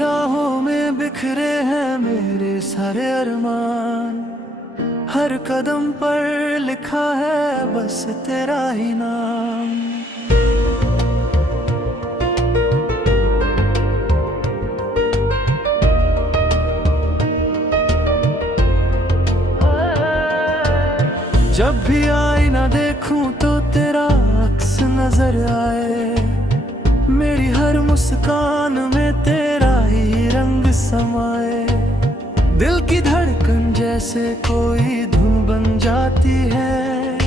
राहों में बिखरे हैं मेरे सारे अरमान, हर कदम पर लिखा है बस तेरा ही नाम। जब भी आईना देखूं तो तेरा अक्स नजर आए, मेरी हर मुस्कान में तेरा ही रंग समाए। दिल की धड़कन जैसे कोई धुन बन जाती है,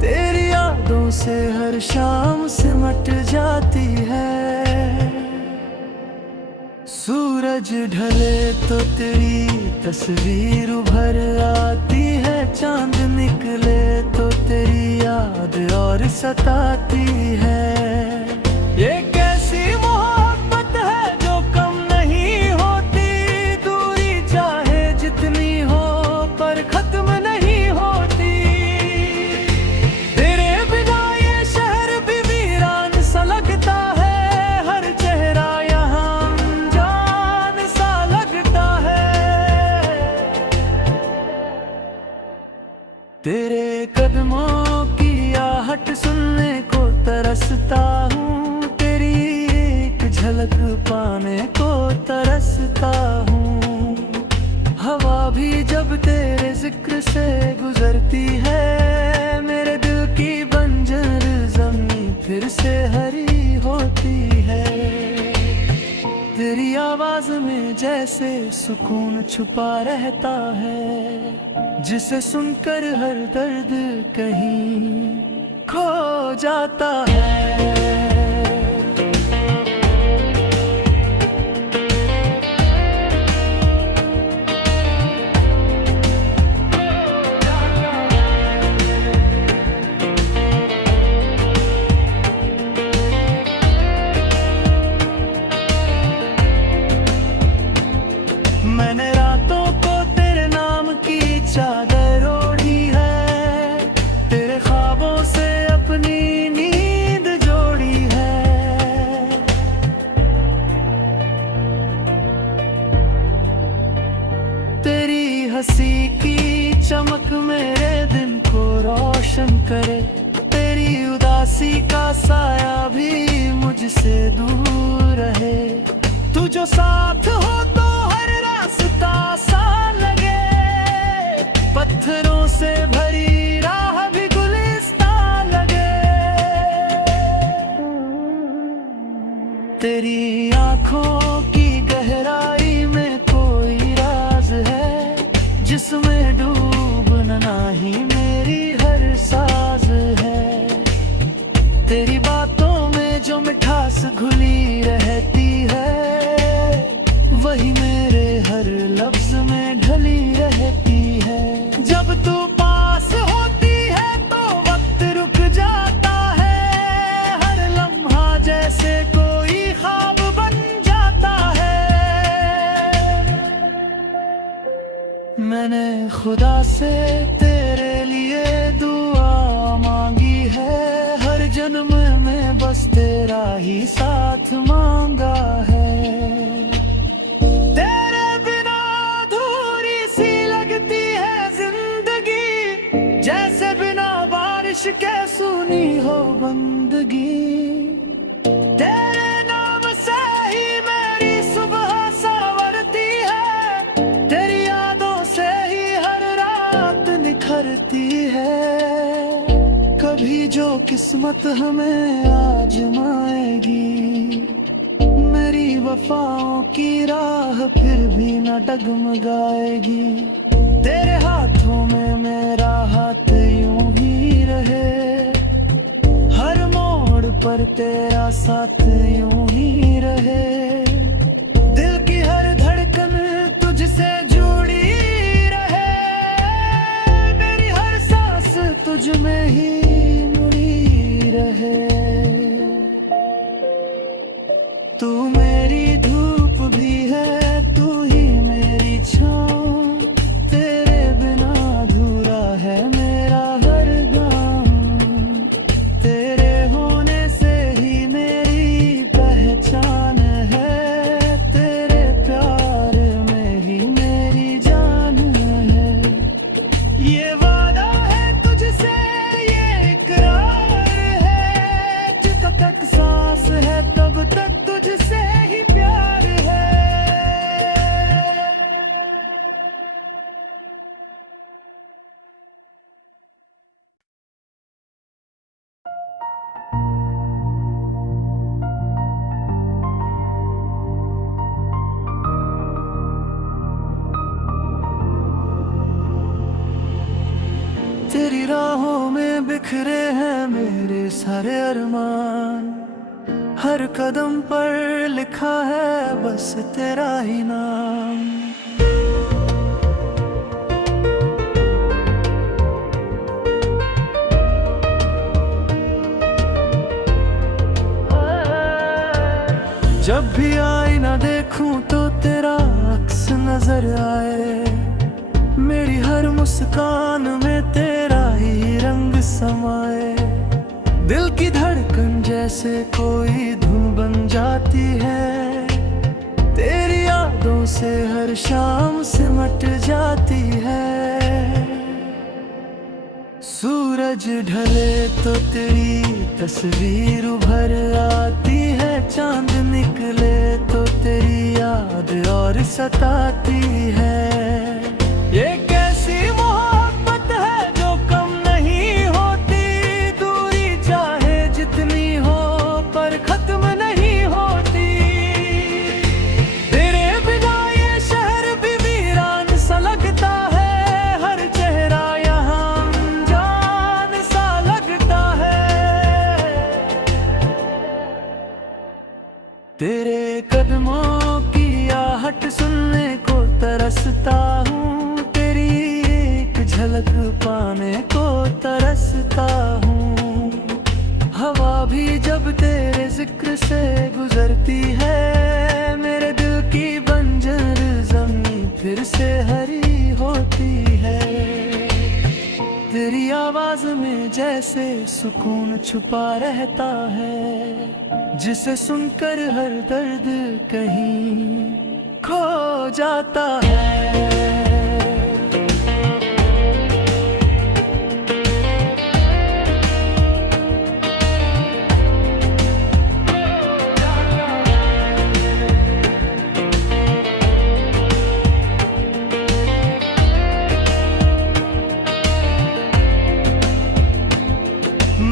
तेरी यादों से हर शाम सिमट जाती है। सूरज ढले तो तेरी तस्वीर उभर आती है, चांद निकले तो तेरी याद और सताती है। ये कैसी मोहब्बत है जो कम नहीं होती, दूरी चाहे जितनी हो पर खत्म नहीं होती। तेरे बिना ये शहर भी वीरान सा लगता है, हर चेहरा यहाँ अनजान सा लगता है। तेरे कदमों की आहट सुनने को तरसता हूँ, तेरी एक झलक पाने को तरसता हूँ। हवा भी जब तेरे जिक्र से गुजरती है, मेरे दिल की बंजर ज़मीं फिर से हरी होती है। तेरी आवाज में जैसे सुकून छुपा रहता है, जिसे सुनकर हर दर्द कहीं खो जाता है। मैंने रातों को तेरे नाम की चादर ओढ़ी है, तेरे ख्वाबों से अपनी नींद जोड़ी है। तेरी हंसी की चमक मेरे दिन को रोशन करे, तेरी उदासी का साया भी मुझसे दूर रहे। तू जो साथ हो तो आसान लगे, पत्थरों से भरी राह भी गुलिस्तान लगे। तेरी आंखों की गहराई में कोई राज है, जिसमें डूबना ही मेरी हर साज है। तेरी बातों में जो मिठास घुली रहती है, वही मेरे हर लफ्ज में ढली रहती है। जब तू पास होती है तो वक्त रुक जाता है, हर लम्हा जैसे कोई ख्वाब बन जाता है। मैंने खुदा से तेरे लिए दुआ मांगी है, हर जन्म में बस तेरा ही साथ मांगा है। के सुनी हो बंदगी, तेरे नाम से ही मेरी सुबह संवरती है, तेरी यादों से ही हर रात निखरती है। कभी जो किस्मत हमें आजमाएगी, मेरी वफाओं की राह फिर भी न डगमगाएगी। तेरे हाथों में मेरा हाथ यूं ही रहे, हर मोड़ पर तेरा साथ यूं ही रहे। दिल की हर धड़कन तुझसे जुड़ी रहे, मेरी हर सांस तुझ में ही मुड़ी रहे। तू मेरी धूप भी है, तू ही मेरी छाँव, तेरे बिना अधूरा है मेरा हर गाँव। तेरे होने से ही मेरी पहचान है, तेरी राहों में बिखरे हैं मेरे सारे अरमान, हर कदम पर लिखा है बस तेरा ही नाम। जब भी आईना देखूं तो तेरा अक्स नजर आए, मेरी हर मुस्कान में तेरा ही रंग समाए। दिल की धड़कन जैसे कोई धुन बन जाती है, तेरी यादों से हर शाम सिमट जाती है। सूरज ढले तो तेरी तस्वीर उभर आती है, चांद निकले तो तेरी याद और सताती है। ये कैसी मोहब्बत है जो कम नहीं होती, दूरी चाहे जितनी हो पर खत्म नहीं होती। तेरे बिना ये शहर भी वीरान सा लगता है, हर चेहरा यहाँ अनजान सा लगता है। तेरे कदमों की आहट सुनने को तरसता हूँ, झलक पाने को तरसता हूँ। हवा भी जब तेरे जिक्र से गुजरती है, मेरे दिल की बंजर ज़मीं फिर से हरी होती है। तेरी आवाज़ में जैसे सुकून छुपा रहता है, जिसे सुनकर हर दर्द कहीं खो जाता है।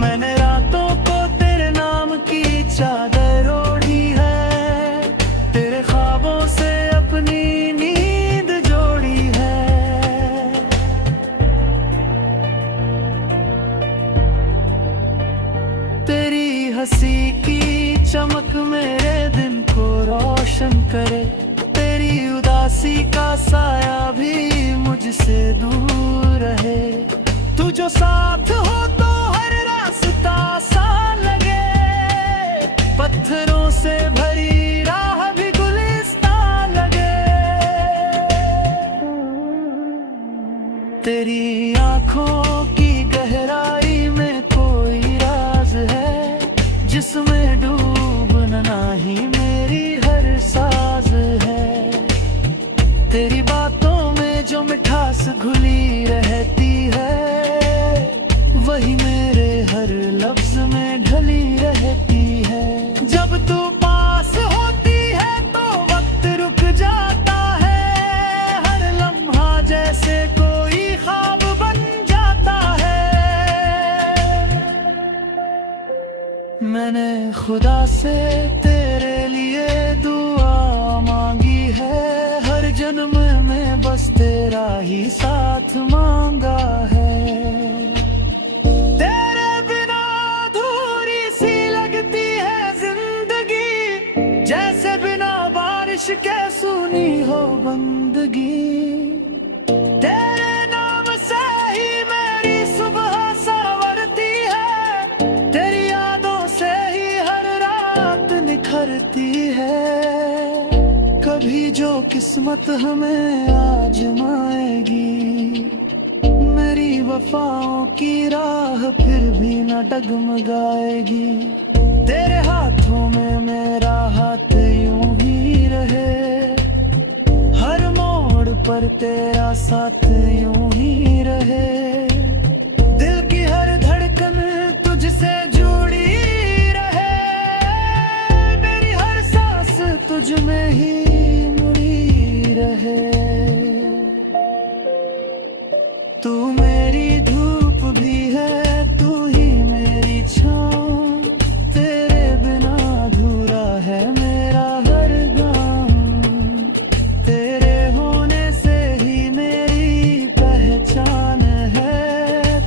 मैंने रातों को तेरे नाम की चादर ओढ़ी है, तेरे ख्वाबों से अपनी नींद जोड़ी है। तेरी हंसी की चमक मेरे दिन को रोशन करे, तेरी उदासी का साया भी मुझसे दूर रहे। तू जो साथ हो तो सा लगे, पत्थरों से भरी राह भी गुलिस्तान लगे। तेरी आंखों की गहराई में कोई राज है, जिसमें डूबना ही मेरी हर साज है। तेरी बातों में जो मिठास घुली रहती है, वही मेरे हर लफ्ज में ढली रहती है। जब तू पास होती है तो वक्त रुक जाता है, हर लम्हा जैसे कोई ख्वाब बन जाता है। मैंने खुदा से तेरे लिए दुआ मांगी है, हर जन्म में बस तेरा ही साथ मांगा है। के सुनी हो बंदगी, तेरे नाम से ही मेरी सुबह संवरती है, तेरी यादों से ही हर रात निखरती है। कभी जो किस्मत हमें आजमाएगी, मेरी वफाओं की राह फिर भी न डगमगाएगी। तेरे हाथों में मेरा हाथ यूं ही रहे, हर मोड़ पर तेरा साथ यूं ही रहे। दिल की हर धड़कन तुझसे जुड़ी रहे, मेरी हर सांस तुझ में ही मुड़ी रहे। तू मेरी धूप भी है, तू ही मेरी छाँव, तेरे बिना अधूरा है मेरा हर गाँव। तेरे होने से ही मेरी पहचान है,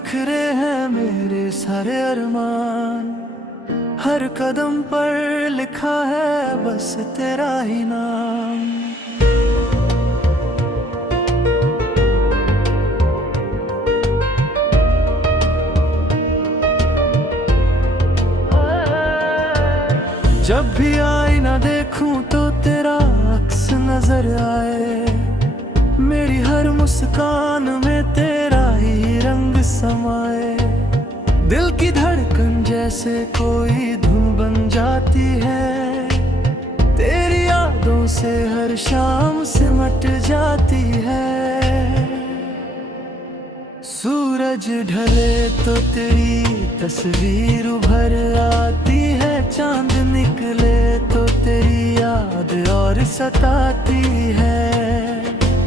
बिखरे हैं मेरे सारे अरमान, हर कदम पर लिखा है बस तेरा ही नाम। जब भी आईना देखूं तो तेरा अक्स नजर आए, मेरी हर मुस्कान में तेरा ही रंग समाए। दिल की धड़कन जैसे कोई धुन बन जाती है, तेरी यादों से हर शाम सिमट जाती है। सूरज ढले तो तेरी तस्वीर उभर आती है, चांद निकले तो तेरी याद और सताती है।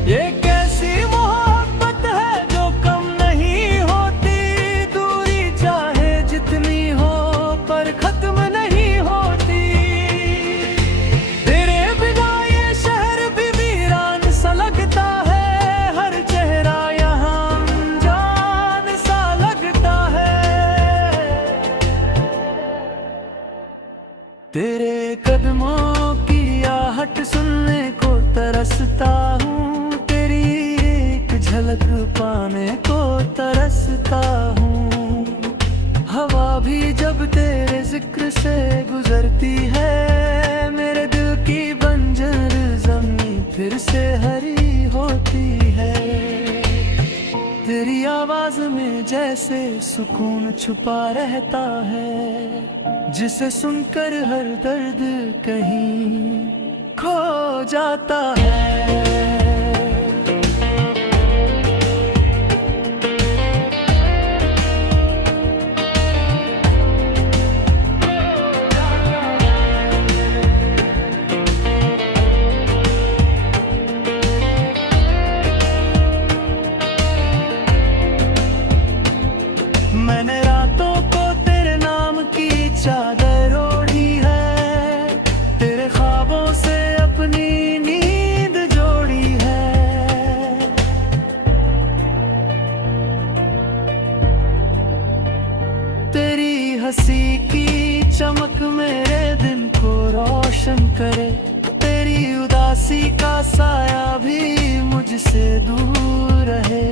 ये कैसी मोहब्बत है जो कम नहीं होती, दूरी चाहे जितनी हो पर खत्म नहीं होती। तेरे बिना ये शहर भी वीरान सा लगता है, हर चेहरा यहाँ अनजान सा लगता है। तेरे कदमों की आहट सुनने को तरसता हूँ, तेरी एक झलक पाने को तरसता हूँ। हवा भी जब तेरे जिक्र से गुजरती है, मेरे दिल की बंजर ज़मीं फिर से हरी होती है। तेरी आवाज में जैसे सुकून छुपा रहता है, जिसे सुनकर हर दर्द कहीं खो जाता है। मैंने रातों को तेरे नाम की चादर ओढ़ी है, तेरे ख्वाबों से अपनी नींद जोड़ी है। तेरी हंसी की चमक मेरे दिन को रोशन करे, तेरी उदासी का साया भी मुझसे दूर रहे।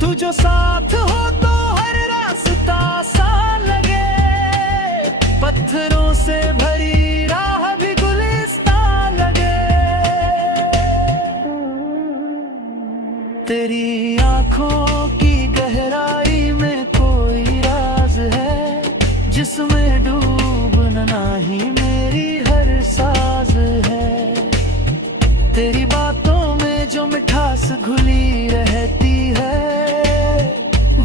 तू जो साथ हो तो आसान लगे, पत्थरों से भरी राह भी गुलिस्तान लगे। तेरी आंखों की गहराई में कोई राज है, जिसमें डूबना ही मेरी हर साज है। तेरी बातों में जो मिठास घुली रहती है,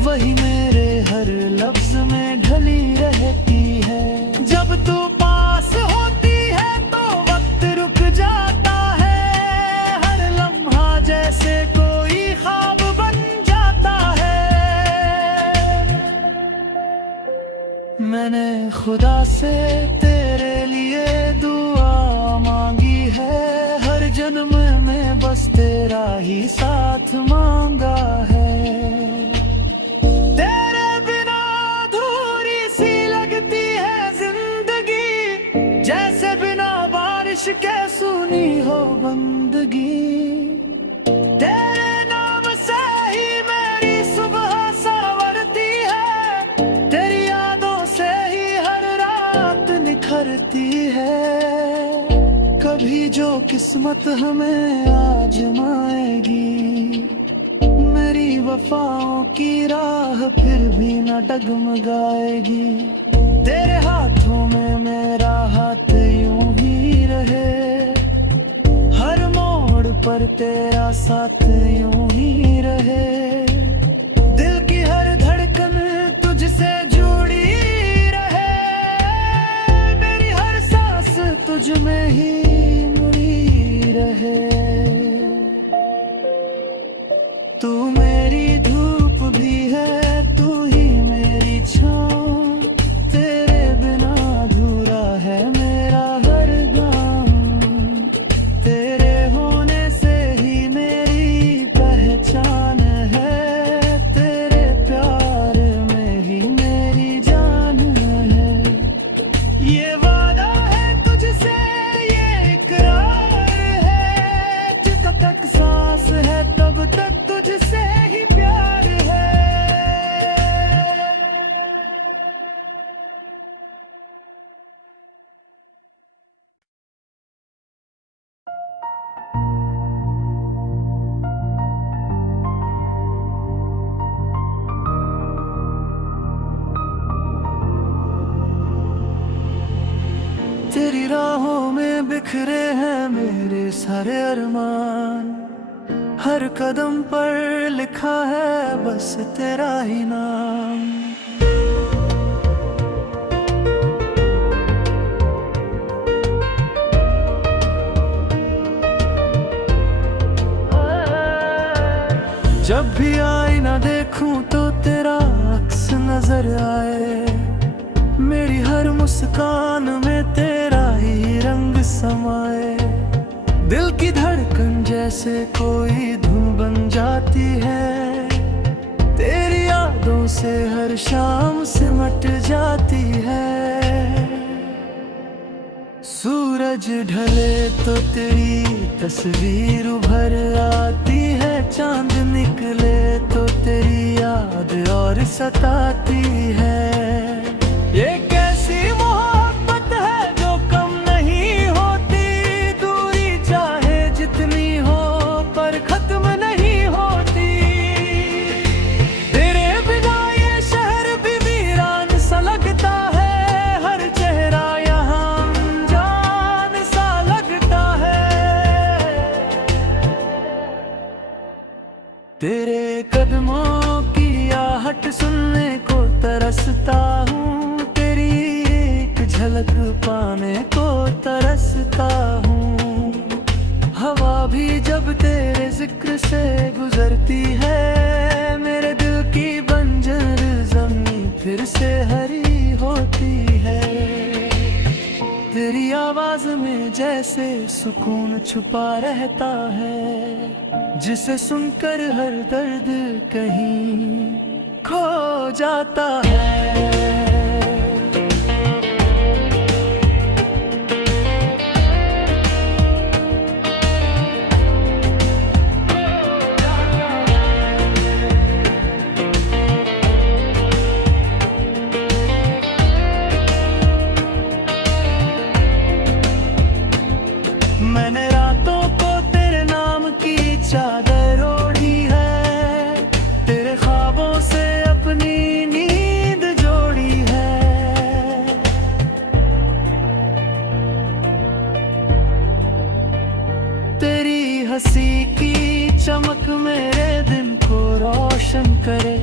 वही मेरे हर लफ्ज में ढली रहती है। जब तू पास होती है तो वक्त रुक जाता है, हर लम्हा जैसे कोई ख्वाब बन जाता है। मैंने खुदा से तेरे लिए दुआ मांगी है, हर जन्म में बस तेरा ही साथ मांगा है। के सुनी हो बंदगी, तेरे नाम से ही मेरी सुबह संवरती है, तेरी यादों से ही हर रात निखरती है। कभी जो किस्मत हमें आजमाएगी, मेरी वफाओं की राह फिर भी न डगमगाएगी। तेरे हाथों में मेरा हाथ यूं ही रहे, हर मोड़ पर तेरा साथ यूं ही रहे। दिल की हर धड़कन तुझसे जुड़ी रहे, मेरी हर सांस तुझ में ही मुड़ी रहे। तू मेरी धूप भी है, तू ही मेरी छाँव, तेरे बिना अधूरा है मेरा हर गाँव। तेरे होने से ही मेरी पहचान तेरी राहों में बिखरे हैं मेरे सारे अरमान, हर कदम पर लिखा है बस तेरा ही नाम। जब भी आईना देखूं तो तेरा अक्स नजर आए, मेरी हर मुस्कान में तेरा ही रंग समाए। दिल की धड़कन जैसे कोई धुन बन जाती है, तेरी यादों से हर शाम सिमट जाती है। सूरज ढले तो तेरी तस्वीर उभर आती है, चांद निकले तो तेरी याद और सताती है। ये कैसी मोहब्बत है जो कम नहीं होती, दूरी चाहे जितनी हो पर खत्म नहीं होती। तेरे बिना ये शहर भी वीरान सा लगता है, हर चेहरा यहाँ अनजान सा लगता है। तेरे कदमों की आहट सुनने को तरसता हूँ, झलक पाने को तरसता हूँ। हवा भी जब तेरे जिक्र से गुजरती है, मेरे दिल की बंजर ज़मीं फिर से हरी होती है। तेरी आवाज़ में जैसे सुकून छुपा रहता है, जिसे सुनकर हर दर्द कहीं खो जाता है। मैंने रातों को तेरे नाम की चादर ओढ़ी है, तेरे ख्वाबों से अपनी नींद जोड़ी है। तेरी हंसी की चमक मेरे दिन को रोशन करे,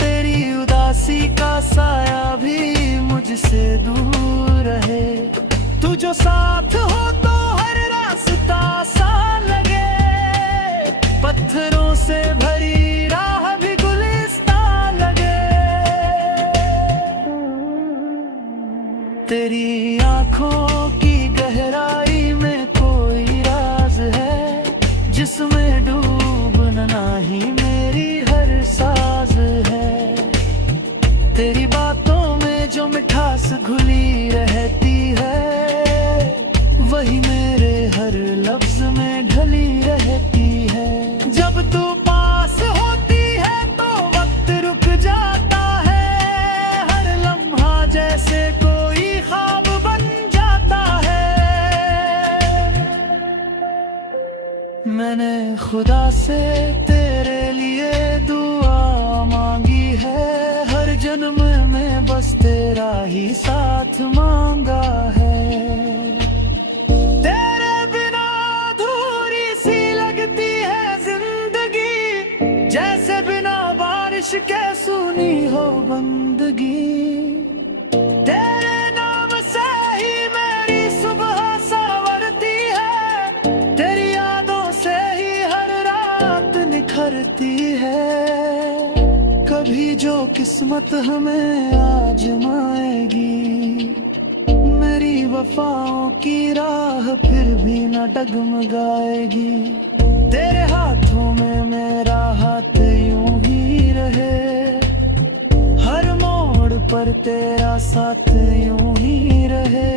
तेरी उदासी का साया भी मुझसे दूर रहे। तू जो साथ हो तो रास्ता आसान लगे, पत्थरों से भरी राह भी गुलिस्तान लगे। तेरी आंखों की गहराई में कोई राज है, जिसमें डूबना ही मेरी हर साज है। तेरी बातों में जो मिठास घुली रहती है, वही मेरे हर लफ्ज में ढली रहती है। जब तू पास होती है तो वक्त रुक जाता है, हर लम्हा जैसे कोई ख्वाब बन जाता है। मैंने खुदा से तेरे लिए दुआ मांगी है, हर जन्म में बस तेरा ही साथ मांगा है। के सुनी हो बंदगी, तेरे नाम से ही मेरी सुबह संवरती है, तेरी यादों से ही हर रात निखरती है। कभी जो किस्मत हमें आजमाएगी, मेरी वफाओं की राह फिर भी न डगमगाएगी। तेरे हाथों में मेरा हाथ यूं ही रहे, हर मोड़ पर तेरा साथ यूं ही रहे।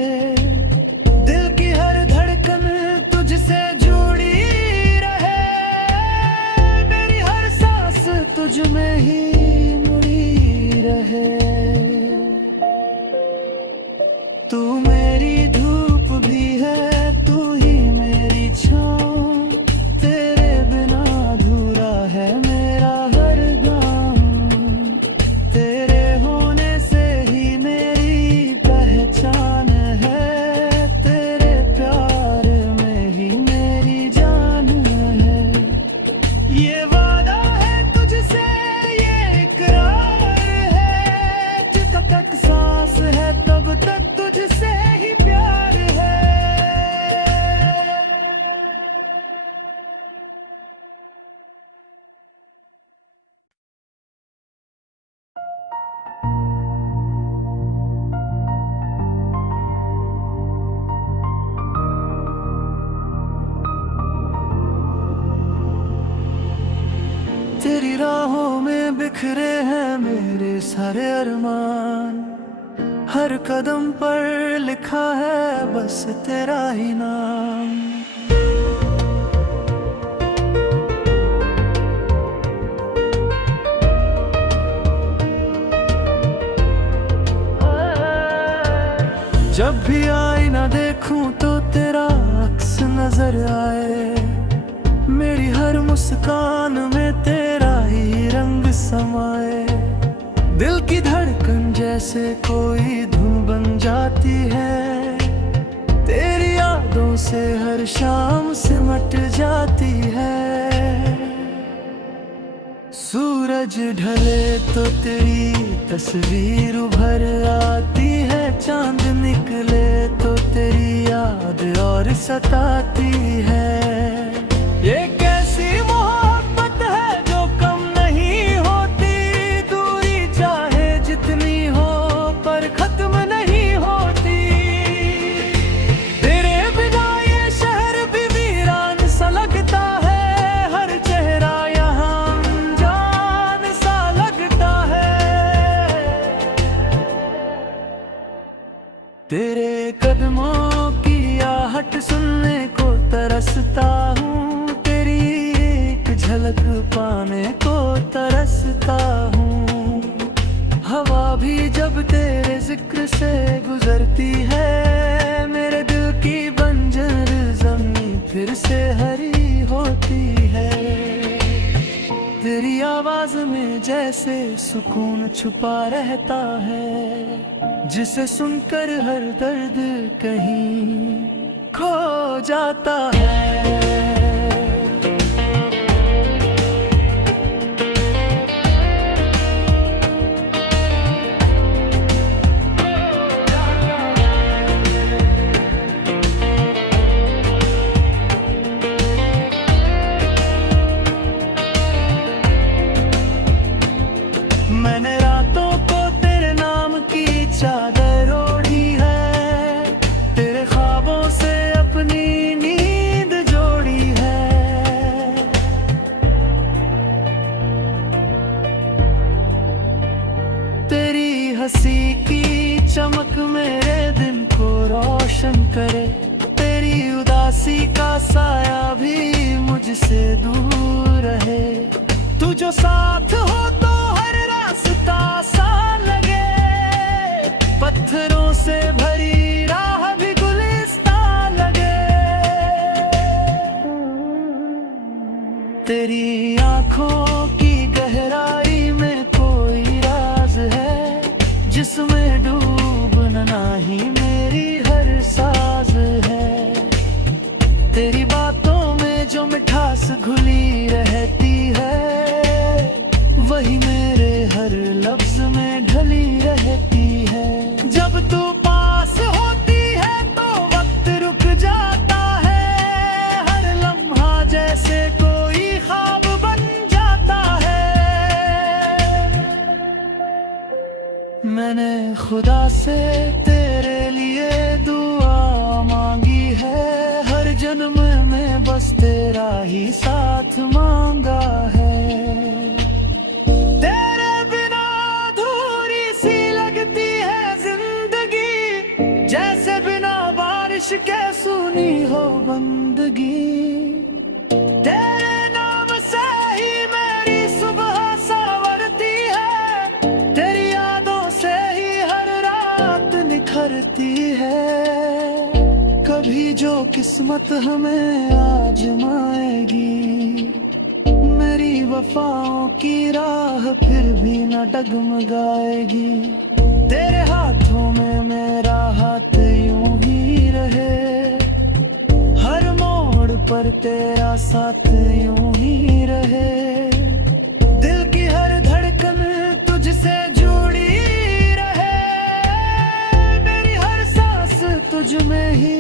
दिल की हर धड़कन तुझसे जुड़ी रहे, मेरी हर सांस तुझ में ही मुड़ी रहे। तू मेरी धूप भी है, तू ही मेरी छाँव, तेरे बिना अधूरा है मेरा हर गाँव। तेरे होने से ही मेरी पहचान है, राहों में बिखरे हैं मेरे सारे अरमान, हर कदम पर लिखा है बस तेरा ही नाम। जब भी आईना देखूं तो तेरा अक्स नजर आए, मेरी हर मुस्कान में तेरा ही रंग समाए। दिल की धड़कन जैसे कोई धुन बन जाती है, तेरी यादों से हर शाम सिमट जाती है। सूरज ढले तो तेरी तस्वीर उभर आती है, चांद निकले तो तेरी याद और सताती है। ये कैसी मोहब्बत है जो कम नहीं होती, दूरी चाहे जितनी हो पर खत्म नहीं होती। तेरे बिना ये शहर भी वीरान सा लगता है, हर चेहरा यहाँ अनजान सा लगता है। तेरे कदमों की आहट सुनने को तरसता हूँ, तेरी एक झलक पाने को तरसता हूँ। हवा भी जब तेरे जिक्र से गुजरती है, मेरे दिल की बंजर ज़मीं फिर से हरी होती है। तेरी आवाज में जैसे सुकून छुपा रहता है, जिसे सुनकर हर दर्द कहीं खो जाता है। मैंने रातों को तेरे नाम की चादर ओढ़ी है, तेरे ख्वाबों से अपनी नींद जोड़ी है। तेरी हंसी की चमक मेरे दिन को रोशन करे, तेरी उदासी का साया भी मुझसे दूर रहे। तू जो साथ हो तो आसान लगे, पत्थरों से भरी राह भी गुलिस्तान लगे। तेरी आंखों की गहराई में कोई राज है, जिसमें डूबना ही मेरी हर साज है। तेरी बातों में जो मिठास घुली रहती है, वही मेरे हर लफ्ज में ढली रहती है। जब तू पास होती है तो वक्त रुक जाता है, हर लम्हा जैसे कोई ख्वाब बन जाता है। मैंने खुदा से तेरे लिए दुआ मांगी है, हर जन्म में बस तेरा ही साथ मांगा है। के सुनी हो बंदगी, तेरे नाम से ही मेरी सुबह संवरती है, तेरी यादों से ही हर रात निखरती है। कभी जो किस्मत हमें आजमाएगी, मेरी वफाओं की राह फिर भी न डगमगाएगी। तेरे हाथों में मेरा हाथ यूं ही रहे, हर मोड़ पर तेरा साथ यूं ही रहे। दिल की हर धड़कन तुझसे जुड़ी रहे, मेरी हर सांस तुझ में ही